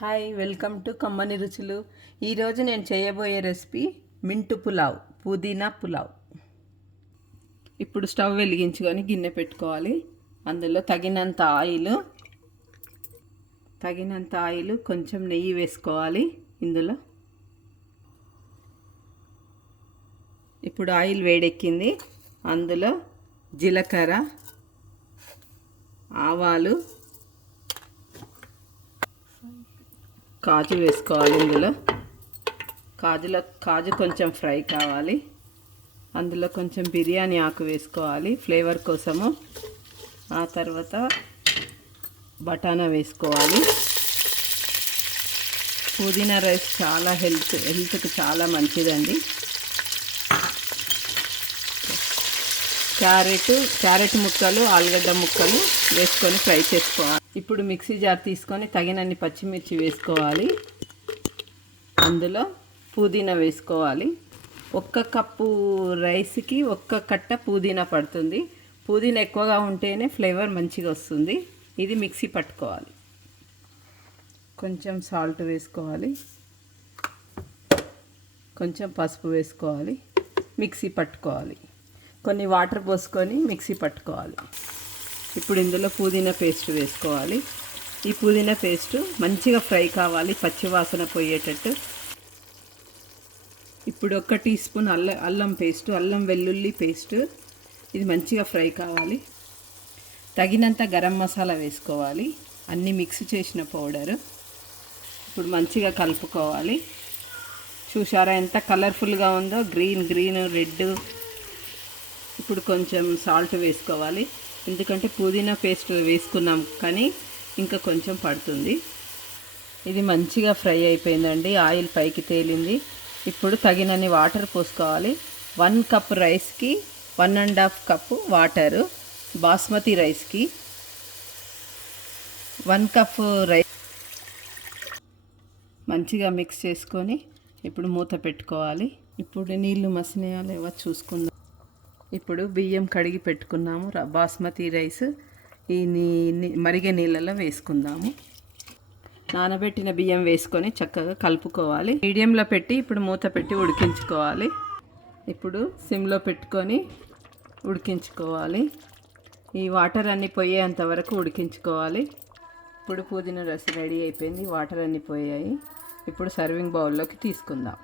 Hi, welcome to కమ్మని రుచులు. ఈరోజు నేను చేయబోయే రెసిపీ మింటు పులావ్, పుదీనా పులావ్. ఇప్పుడు స్టవ్ వెలిగించుకొని గిన్నె పెట్టుకోవాలి. అందులో తగినంత ఆయిల్, కొంచెం నెయ్యి వేసుకోవాలి. ఇందులో ఇప్పుడు ఆయిల్ వేడెక్కింది. అందులో జీలకర్ర, ఆవాలు, కాజు వేసుకోవాలి. ఇందులో కాజు కొంచెం ఫ్రై కావాలి. అందులో కొంచెం బిర్యానీ ఆకు వేసుకోవాలి ఫ్లేవర్ కోసము. ఆ తర్వాత బఠానా వేసుకోవాలి. పుదీనా రైస్ చాలా హెల్త్కి చాలా మంచిదండి. క్యారెట్ ముక్కలు, ఆలుగడ్డ ముక్కలు వేసుకొని ఫ్రై చేసుకోవాలి. ఇప్పుడు మిక్సీ జార్ తీసుకొని తగినన్ని పచ్చిమిర్చి వేసుకోవాలి. అందులో పుదీనా వేసుకోవాలి. 1 కప్పు రైస్కి 1 కట్ట పుదీనా పడుతుంది. పుదీనా ఎక్కువగా ఉంటేనే ఫ్లేవర్ మంచిగా వస్తుంది. ఇది మిక్సీ పట్టుకోవాలి. కొంచెం సాల్ట్ వేసుకోవాలి. కొంచెం పసుపు వేసుకోవాలి. మిక్సీ పట్టుకోవాలి. కొన్ని వాటర్ పోసుకొని మిక్సీ పట్టుకోవాలి. ఇప్పుడు ఇందులో పుదీనా పేస్ట్ వేసుకోవాలి. ఈ పుదీనా పేస్ట్ మంచిగా ఫ్రై కావాలి, పచ్చివాసన పోయేటట్టు. ఇప్పుడు 1 టీ స్పూన్ అల్లం వెల్లుల్లి పేస్ట్, ఇది మంచిగా ఫ్రై కావాలి. తగినంత గరం మసాలా వేసుకోవాలి. అన్నీ మిక్స్ చేసిన పౌడరు. ఇప్పుడు మంచిగా కలుపుకోవాలి. చూసారా ఎంత కలర్ఫుల్గా ఉందో, గ్రీన్ రెడ్. ఇప్పుడు కొంచెం సాల్ట్ వేసుకోవాలి. ఎందుకంటే పుదీనా పేస్ట్ వేసుకున్నాం కానీ ఇంకా కొంచెం పడుతుంది. ఇది మంచిగా ఫ్రై అయిపోయిందండి. ఆయిల్ పైకి తేలింది. ఇప్పుడు తగినన్ని వాటర్ పోసుకోవాలి. 1 కప్ రైస్కి 1.5 కప్పు వాటరు. బాస్మతి రైస్కి 1 కప్ రైస్. మంచిగా మిక్స్ చేసుకొని ఇప్పుడు మూత పెట్టుకోవాలి. ఇప్పుడు నీళ్ళు మసినాయా లేవో చూసుకుందాం. ఇప్పుడు బియ్యం కడిగి పెట్టుకున్నాము. బాస్మతి రైస్ ఈ మరిగే నీళ్ళలో వేసుకుందాము. నానబెట్టిన బియ్యం వేసుకొని చక్కగా కలుపుకోవాలి. మీడియంలో పెట్టి ఇప్పుడు మూత పెట్టి ఉడికించుకోవాలి. ఇప్పుడు సిమ్లో పెట్టుకొని ఉడికించుకోవాలి. ఈ వాటర్ అన్నీ పోయేంత వరకు ఉడికించుకోవాలి. ఇప్పుడు పుదీనా రసం రెడీ అయిపోయింది. వాటర్ అన్నీ పోయాయి. ఇప్పుడు సర్వింగ్ బౌల్లోకి తీసుకుందాం.